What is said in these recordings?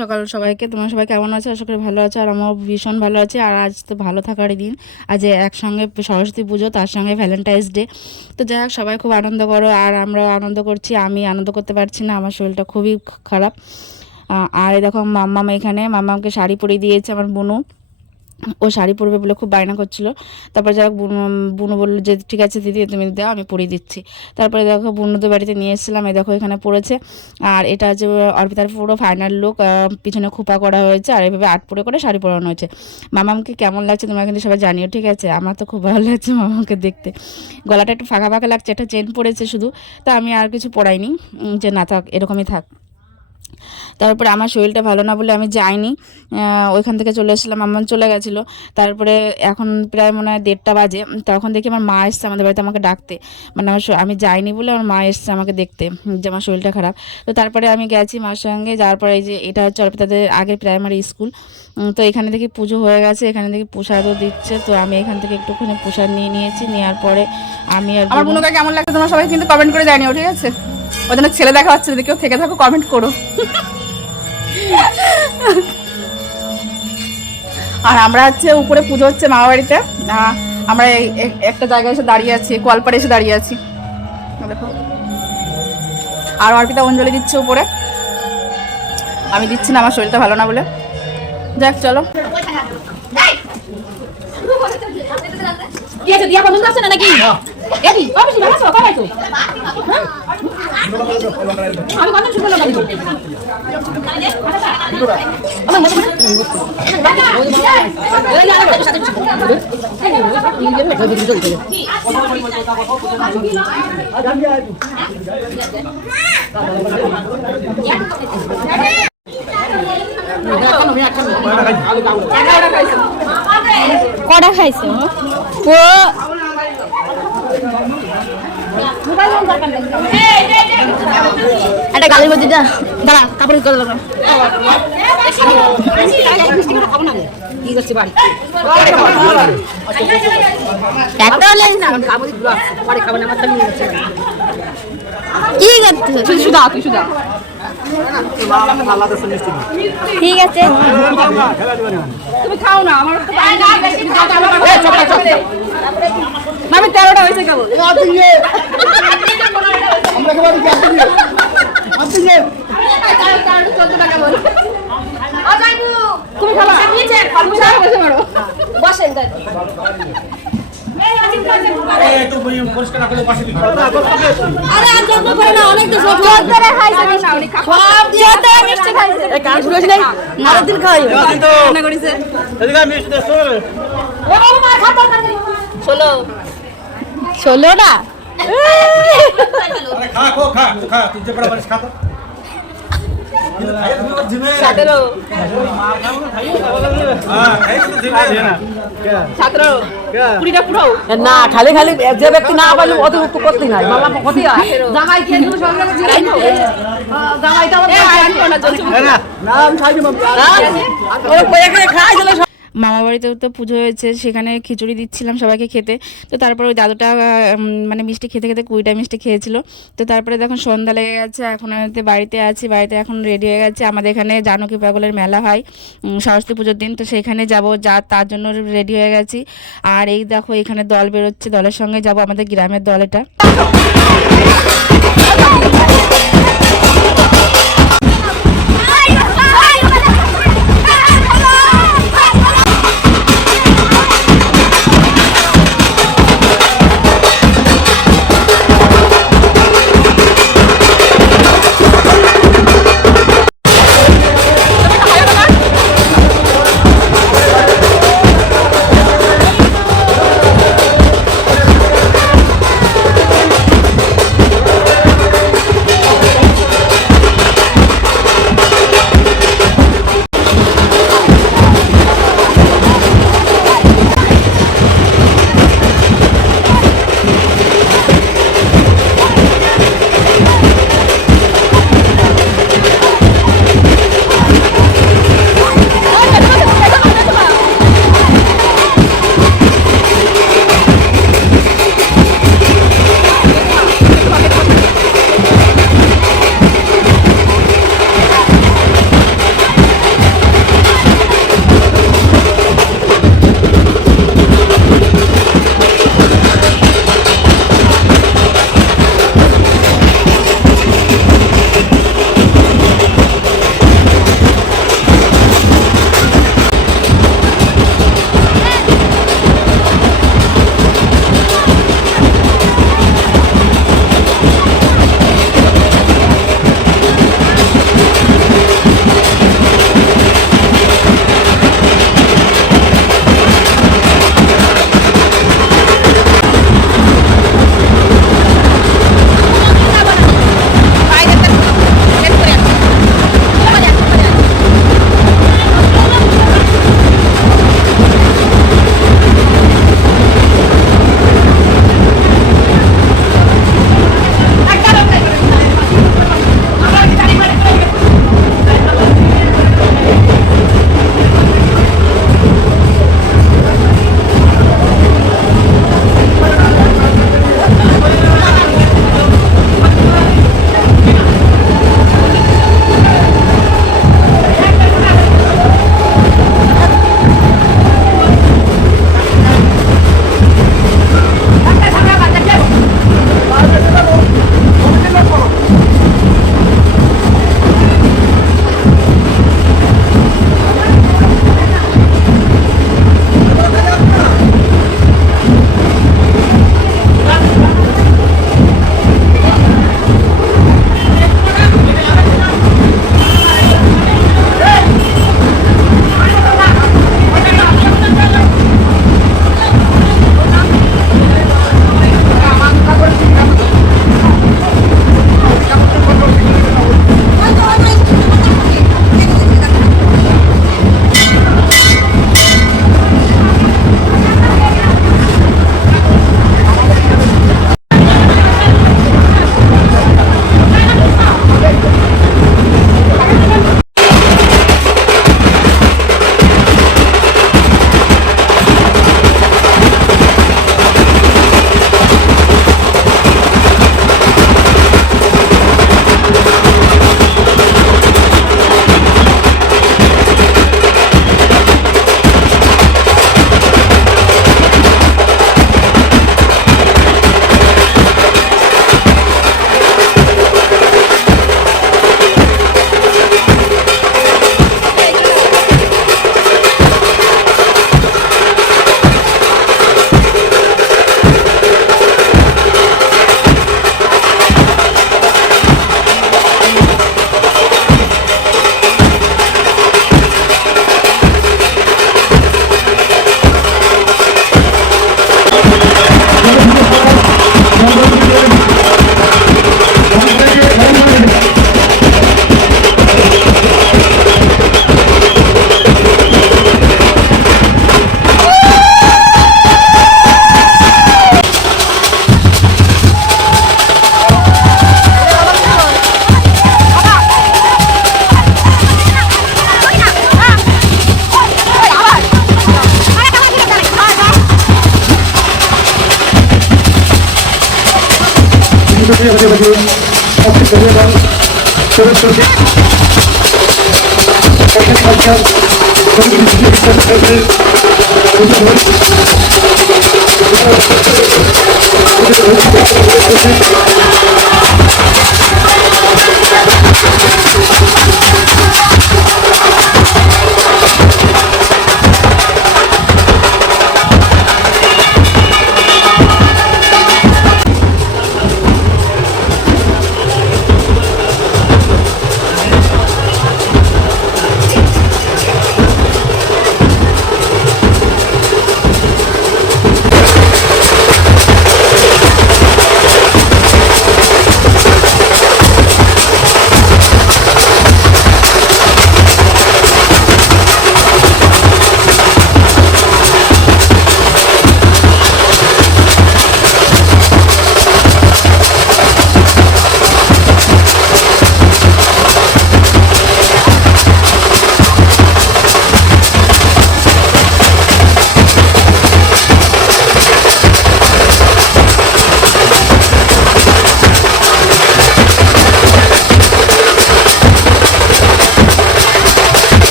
সকাল সবাইকে, তোমরা সবাই কেমন আছো? আশা করি ভালো আছো। আর আমার ভীষণ ভালো আছে। আর আজ তো ভালো থাকারই দিন। আজ একসঙ্গে সরস্বতী পুজো, তার সঙ্গে ভ্যালেন্টাইন্স ডে। তো যাই হোক, সবাই খুব আনন্দ করো আর আমরাও আনন্দ করছি। আমি আনন্দ করতে পারছি না, আমার শরীরটা খুবই খারাপ। আর এই দেখো মাম্মাম এখানে, মাম্মামকে শাড়ি পরিয়ে দিয়েছে আমার বোনু। ও শাড়ি পরবে বলে খুব বায়না করছিল। তারপরে যাই হোক বুনু বললো যে ঠিক আছে দিদি তুমি দাও, আমি পরিয়ে দিচ্ছি। তারপরে দেখো বুনুদের বাড়িতে নিয়ে এসেছিলাম, এই দেখো এখানে পড়েছে। আর এটা হচ্ছে অর্পিতার পুরো ফাইনাল লুক। পিছনে খোপা করা হয়েছে আর এইভাবে আট পরে করে শাড়ি পরানো হয়েছে। মামামকে কেমন লাগছে তোমরা কিন্তু সবাই জানিও, ঠিক আছে? আমার তো খুব ভালো লাগছে মামামকে দেখতে। গলাটা একটু ফাঁকা ফাঁকা লাগছে, একটা চেন পড়েছে শুধু। তা আমি আর কিছু পরাইনি, যে না থাক এরকমই থাক। তারপরে আমার শরীরটা ভালো না বলে আমি যাইনি, ওইখান থেকে চলে এসেছিলাম, আম্মা চলে গেছিলো। তারপরে এখন প্রায় মনে হয় 1:30 বাজে, তখন দেখি আমার মা এসছে আমাদের বাড়িতে আমাকে ডাকতে। মানে আমি যাইনি বলে আমার মা এসছে আমাকে দেখতে যে আমার শরীরটা খারাপ। তো তারপরে আমি গেছি মার সঙ্গে, যাওয়ার পরে এই যে এটা হচ্ছে তাদের আগের প্রাইমারি স্কুল। তো এখানে দেখি পুজো হয়ে গেছে, এখানে দেখি প্রসাদও দিচ্ছে। তো আমি এখান থেকে একটুখানি প্রসাদ নিয়েছি, নেওয়ার পরে আমি আর আমার বোনকে কেমন লাগছে তোমরা সবাই কিন্তু কমেন্ট করে জানিও, ঠিক আছে? ওই জন্য ছেলে দেখা হচ্ছে, যদি কেউ থেকে থাকো কমেন্ট করো। আর আমরা হচ্ছে উপরে পুজো হচ্ছে মামা বাড়িতে। আমরা একটা জায়গায় এসে দাঁড়িয়ে আছি, কলপাড়ে এসে দাঁড়িয়ে আছি, দেখো। আর অর্পিতা অঞ্জলি দিচ্ছে উপরে, আমি দিচ্ছি না, আমার শরীরটা ভালো না বলে। যাক চলো। কি আছে দিয়া পছন্দ আছে না নাকি? এদি কবে ভালো আছো? কবে আইছো? আমি কত সুন্দর লাগাই তো। কটা খাইছে একটা গালির মধ্যে দাঁড়া কাপড় ঠিক আছে তুমি খাও না, আমার আমি 13টা হয়েছে কেবল। তুমি খাবা? বসেন ষোলোটা না খালি খালি যে ব্যক্তি না পারলে অতিরিক্ত করতে নাই বাবা ক্ষতি হয় জামাই খেয়ে দিল সঙ্গে জামাইটা খাই দিল। মামা বাড়িতেও তো পুজো হয়েছে, সেখানে খিচুড়ি দিচ্ছিলাম সবাইকে খেতে। তো তারপরে ওই দাদুটা মানে মিষ্টি খেতে খেতে 20টা মিষ্টি খেয়েছিল। তো তারপরে দেখুন সন্ধ্যা লেগে গেছে, এখন বাড়িতে আছি, বাড়িতে এখন রেডি হয়ে গেছে। আমাদের এখানে জানকী পাগলের মেলা হয় সরস্বতী পুজোর দিন, তো সেখানে যাব, তার জন্য রেডি হয়ে গেছি। আর এই দেখো এখানে দল বেরোচ্ছে, দলের সঙ্গে যাব, আমাদের গ্রামের দল এটা।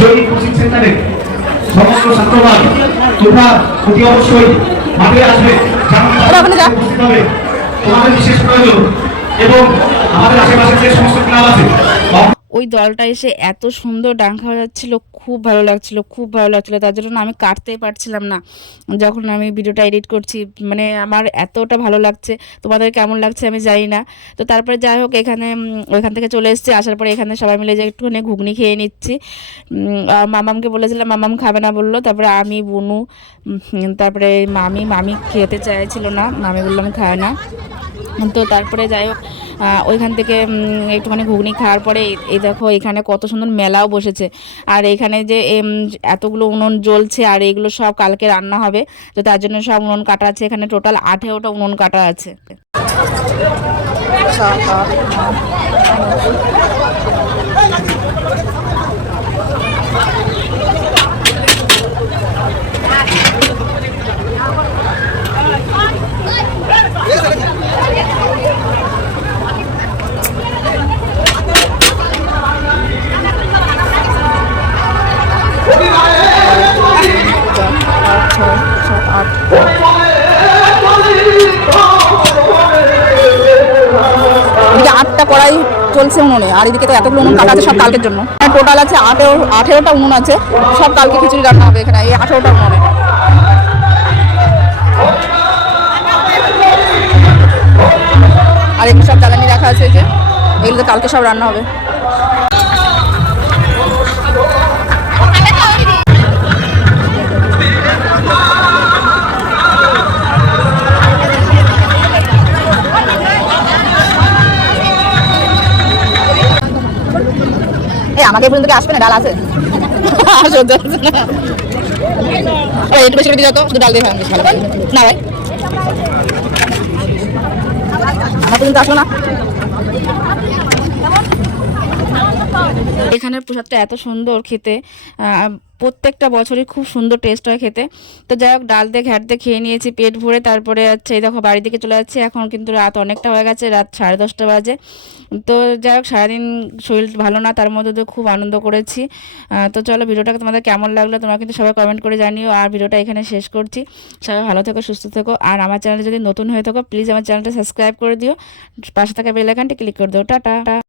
জয়ী কোচিং সেন্টারে সমস্ত ছাত্রবাদ তোমরা অতি অবশ্যই মাঠে আসবে, উপস্থিত হবে। তোমাদের বিশেষ প্রয়োজন এবং আমাদের আশেপাশে যে সমস্ত ক্লাব আছে ওই দলটা এসে এত সুন্দর ডাঙ্কা বাজাচ্ছিল, খুব ভালো লাগছিল, খুব ভালো লাগছিল। তার জন্য আমি কাটতেই পারছিলাম না যখন আমি ভিডিওটা এডিট করছি। মানে আমার এতটা ভালো লাগছে, তোমাদের কেমন লাগছে আমি জানি না। তো তারপরে যাই হোক ওইখান থেকে চলে এসেছি। আসার পরে এখানে সবাই মিলে যে একটুখানি ঘুগনি খেয়ে নিচ্ছি। মামামকে বলেছিলাম, মামাম খাবে না বললো। তারপরে আমি, বুনু, তারপরে মামি খেতে চাইছিল না, মামি বললাম খায় না। তো তারপরে যাই হোক ওইখান থেকে একটুখানি ঘুগনি খাওয়ার পরে এই দেখো এখানে কত সুন্দর মেলাও বসেছে। আর এখানে যে এতগুলো উনুন জ্বলছে আর এইগুলো সব কালকে রান্না হবে। তো তার জন্য সব উনুন কাটা আছে, এখানে টোটাল 18টা উনুন কাটা আছে। আটটা কড়াই চলছে উনুনে, আর এদিকে তো এতগুলো উনুন কাটা আছে সব কালকের জন্য। টোটাল আছে 18টা উনুন আছে, সব কালকে খিচুড়ি রান্না হবে এখানে এই 18টা উনুনে। আর এগুলো সব জ্বালানি রাখা আছে, যে এগুলো কালকে সব রান্না হবে। আমাকে পর্যন্ত কি আসবে না? ডাল আছে একটু বেশি দিয়ে যাও, শুধু ডাল দিয়ে খাবেন, বেশ ভালো না ভাই। আমার পর্যন্ত আসলো না। এখানের প্রসাদটা এত সুন্দর খেতে, প্রত্যেকটা বছরই খুব সুন্দর টেস্ট হয় খেতে। তো যাই হোক ডাল দিয়ে ঘ্যাট দিয়ে খেয়ে নিয়েছি পেট ভরে। তারপরে এই দেখো বাড়ির দিকে চলে যাচ্ছে। এখন কিন্তু রাত অনেকটা হয়ে গেছে, রাত 10:30 বাজে। তো যাই হোক সারাদিন শরীর ভালো না, তার মধ্যে তো খুব আনন্দ করেছি। তো চলো ভিডিওটাকে তোমাদের কেমন লাগলো তোমরা কিন্তু সবাই কমেন্ট করে জানিও। আর ভিডিওটা এখানে শেষ করছি। সবাই ভালো থেকো, সুস্থ থেকো। আর আমার চ্যানেলে যদি নতুন হয়ে থাকো প্লিজ আমার চ্যানেলটা সাবস্ক্রাইব করে দিও, পাশে থাকা বেল আইকনটি ক্লিক করে দিও। টাটা।